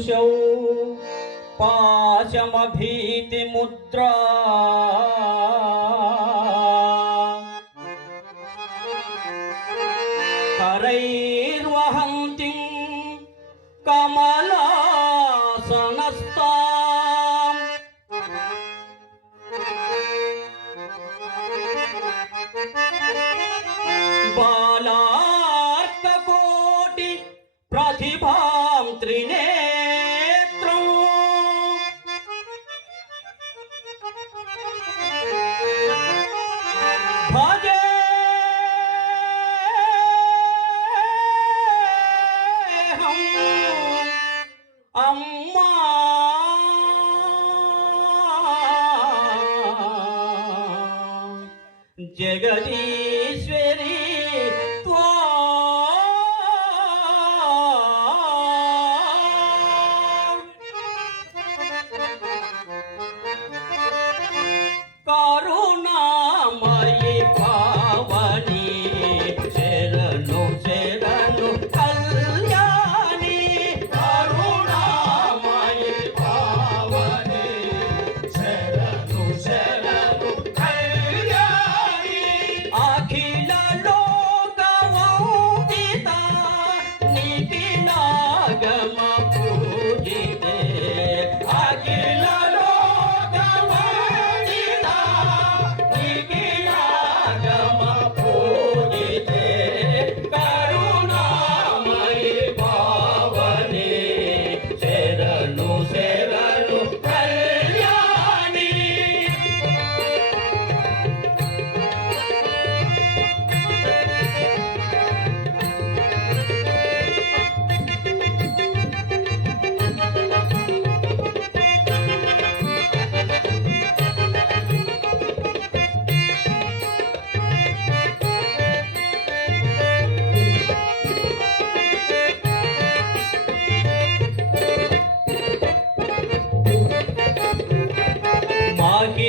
दृशौ पाशमभीतिमुद्रा करैर्वहन्तीं कमलासनस्ताम् बालार्ककोटि प्रतिभां त्रिनेत्रं भजे अम्मा जगदीश्वरी करुणामयि पावनी शरणु शरणु कल्याणी करुणामयि पावनी शरणु शरणु कल्याणी अखिल लोकवन्दिता निखिलागम पूजिते अखिल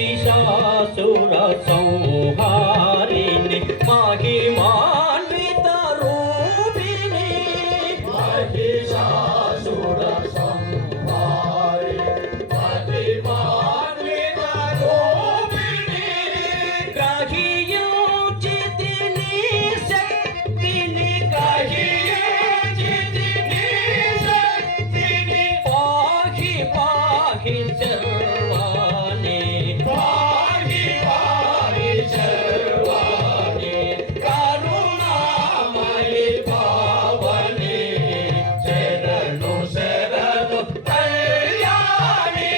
महिषासुर संहारिणी महिमान्वित रूपिणी महिषासुर संहारिणी महिमान्वित रूपिणी ग्रहीयोचितिनी शक्तिनी ग्रहीयोचितिनी शक्तिनी पाहि पाहि सर्वाणि पाहि पाहि सर्वाणि करुणामयि पावनी शरणु शरणु कल्याणी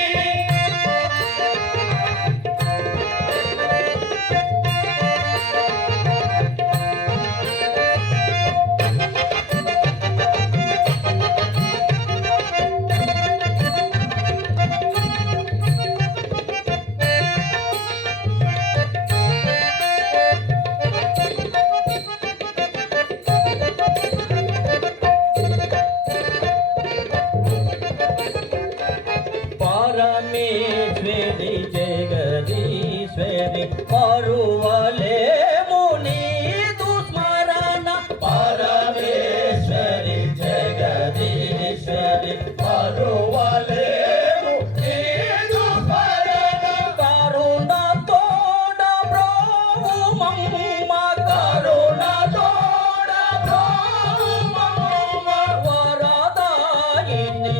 परमेश्वरी जगदीश्वरी मरुवले मुनि दुस्मरण परमेश्वरी जगदीश्वरी मरुवले मुनि दुस्मरण करुण तोड़ प्रभु मम्मा करुण तोड़ प्रभु मम्मा वरदायिनी